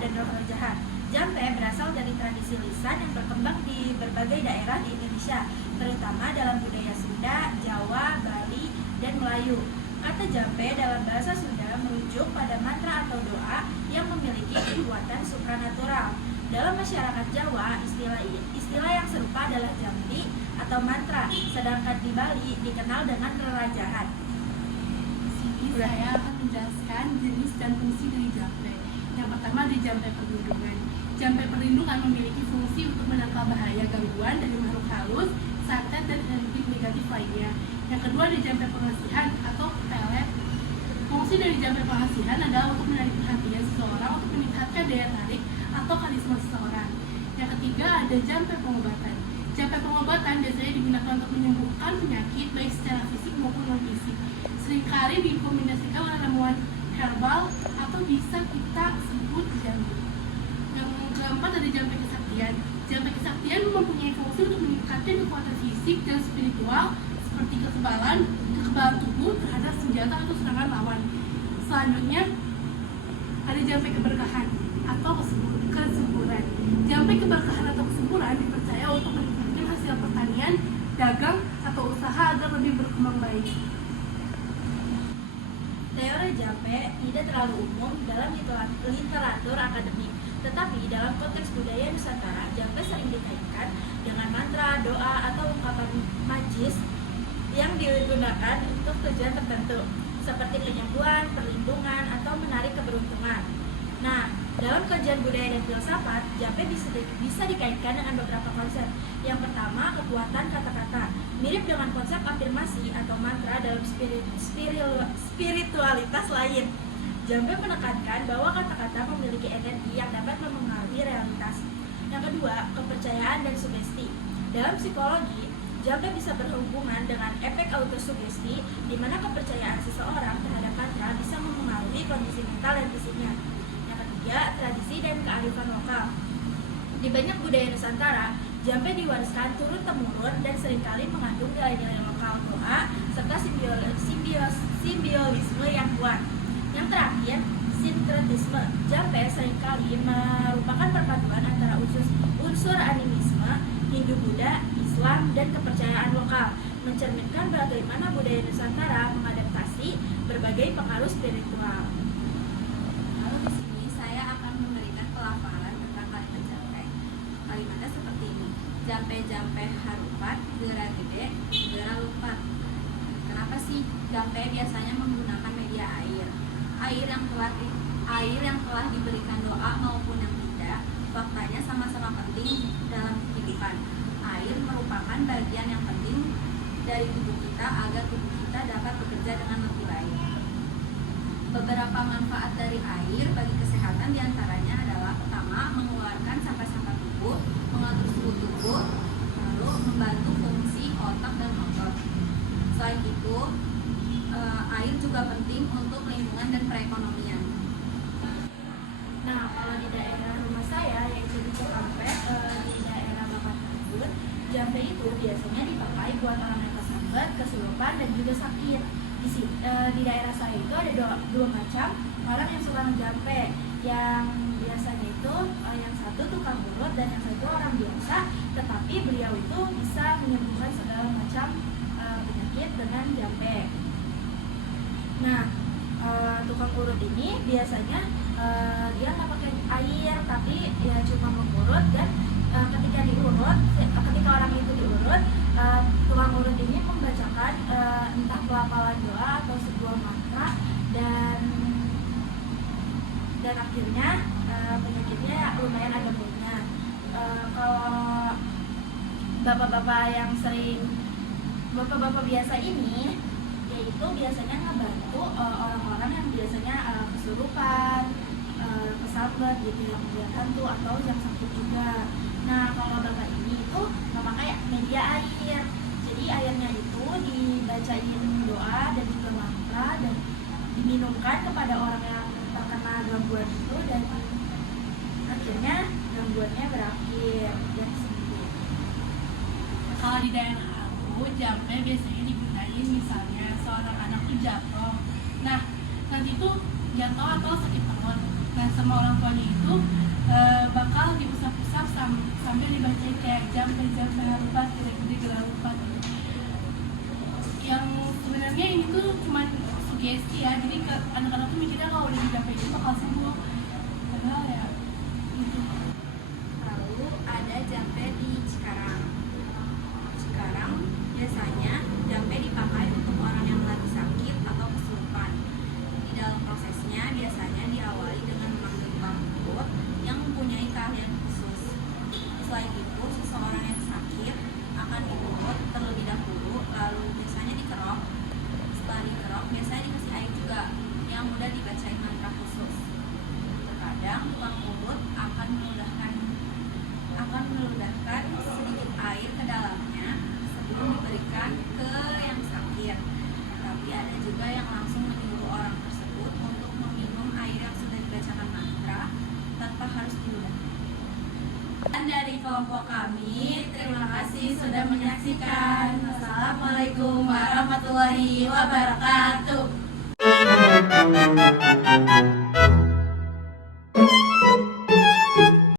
dan roh-roh jahat. Jampe berasal dari tradisi lisan yang berkembang di berbagai daerah di Indonesia, terutama dalam budaya Sunda, Jawa, Bali, dan Melayu. Kata jampe dalam bahasa Sunda merujuk pada mantra atau doa yang memiliki kekuatan supranatural. Dalam masyarakat Jawa, istilah yang serupa adalah jampi atau mantra, sedangkan di Bali dikenal dengan rerajahan. Di sini saya akan menjelaskan jenis dan fungsi dari jampe. Yang pertama di jampe perlindungan. Jampe perlindungan memiliki fungsi untuk menangkal bahaya gangguan dari makhluk halus, santet, dan energi negatif lainnya. Yang kedua di jampe pengasihan atau pelet. Fungsi dari jampe pengasihan adalah untuk menarik perhatian seseorang untuk meningkatkan daya tarik atau karisma seseorang. Yang ketiga ada jampe pengobatan. Jampe pengobatan biasanya digunakan untuk menyembuhkan penyakit baik secara fisik maupun non fisik. Seringkali dikombinasikan oleh ramuan herbal atau bisa kita sebut jambu. Yang keempat ada jampe kesaktian. Jampe kesaktian mempunyai fungsi untuk meningkatkan kekuatan fisik dan spiritual seperti kekebalan tubuh terhadap senjata atau serangan lawan. Selanjutnya ada jampe keberkahan atau kesuburan. Jampe keberkahan atau kesuburan dipercaya untuk meningkatkan hasil pertanian, dagang, atau usaha agar lebih berkembang baik. Teori jampe tidak terlalu umum dalam literatur akademik, tetapi dalam konteks budaya Nusantara, jampe sering dikaitkan dengan mantra, doa, atau ungkapan majis yang digunakan untuk tujuan tertentu, seperti penyembuhan, perlindungan, atau menarik keberuntungan. Nah, dalam kajian budaya dan filsafat, jampe bisa dikaitkan dengan beberapa konsep. Yang pertama, kekuatan kata-kata. Mirip dengan konsep afirmasi atau mantra dalam spiritualitas lain. Jampe menekankan bahwa kata-kata memiliki energi yang dapat mempengaruhi realitas. Yang kedua, kepercayaan dan sugesti. Dalam psikologi, jampe bisa berhubungan dengan efek autosugesti, di mana kepercayaan seseorang terhadap mantra bisa mempengaruhi kondisi mental dan fisiknya. Yang ketiga, tradisi dan kearifan lokal. Di banyak budaya Nusantara, jampe diwariskan turun-temurun dan seringkali mengandung nilai-nilai lokal, doa, serta simbiolisme yang kuat. Yang terakhir, sinkretisme. Jampe seringkali merupakan perpaduan antara unsur animisme, Hindu-Buddha, Islam, dan kepercayaan lokal, mencerminkan bagaimana budaya Nusantara mengadaptasi berbagai pengaruh spiritual. Lalu di sini saya akan memberikan pelafalan tentang kalimat jampe. Kalimatnya seperti ini: jampe-jampe harupat, gera gede, gera lupat. Kenapa sih jampe biasanya menggunakan media air? Air yang telah diberikan doa maupun yang tidak, faktanya sama-sama penting dalam kehidupan. Air merupakan bagian yang penting dari tubuh kita agar tubuh kita dapat bekerja dengan lebih baik. Beberapa manfaat dari air bagi kesehatan diantaranya adalah: pertama, mengeluarkan sampah-sampah tubuh, mengatur suhu tubuh, lalu membantu fungsi otak dan otot. Selain itu, air juga penting untuk lingkungan dan perekonomian. Nah, kalau di daerah rumah saya, yaitu di Cikampek, di daerah Bakat Tersebut, jampe itu biasanya dipakai buat orang yang kesambet, kesurupan, dan juga sakit. Di daerah saya itu ada dua macam orang yang suka jampe. Yang biasanya itu yang satu tukang urut dan yang satu orang biasa, tetapi beliau itu bisa menyembuhkan segala macam penyakit dengan jampe. Nah, tukang urut ini biasanya dia nggak pakai air, tapi ya cuma mengurut, dan ketika orang itu diurut, tukang urut ini membacakan entah pelafalan doa atau sebuah mantra, dan akhirnya penyakitnya lumayan agak ringan. Kalau bapak-bapak biasa ini, yaitu biasanya ngebantu orang-orang yang biasanya kesurupan, kesambet gitu, yang melihat hantu atau yang sakit juga. Nah, kalau bapak ini itu memakai media air, jadi airnya itu dibacain doa dan juga mantra dan diminumkan kepada orang yang terkena gangguan itu, dan akhirnya gangguannya berakhir dan sembuh. Kalau di daerah aku, jampe biasanya digunain misalnya seorang anak tuh jatuh. Nah, nanti tuh jatuh atau sakit perut. Nah, sama orang tuanya itu bakal diusap-usap sambil dibacain kayak jampe-jampe harupat, gede-gede harupat. Yang sebenarnya ini tuh cuma sugesti ya, jadi anak-anak tuh mikirnya kalau udah dijampe itu bakal sembuh, padahal ya gitu. Lalu ada jampe di Cikarang. Cikarang biasanya jampe dipakai untuk orang yang lagi sakit atau kesurupan. Di dalam prosesnya biasanya diawali dengan memanggil tukang urut yang mempunyai keahlian khusus. Selain itu, seseorang yang sakit akan diurut terlebih dahulu, lalu biasanya dikerok. Setelah dikerok, biasanya dikasih air juga yang mudah dibacain mantra khusus. Terkadang tukang urut akan meludahkan sedikit air ke dalamnya sebelum diberikan ke yang sakit. Tapi ada juga yang langsung menyuruh orang tersebut untuk meminum air yang sudah dibacakan mantra tanpa harus diludahkan. Dan dari kelompok kami, terima kasih sudah menyaksikan. Wassalamualaikum warahmatullahi wabarakatuh.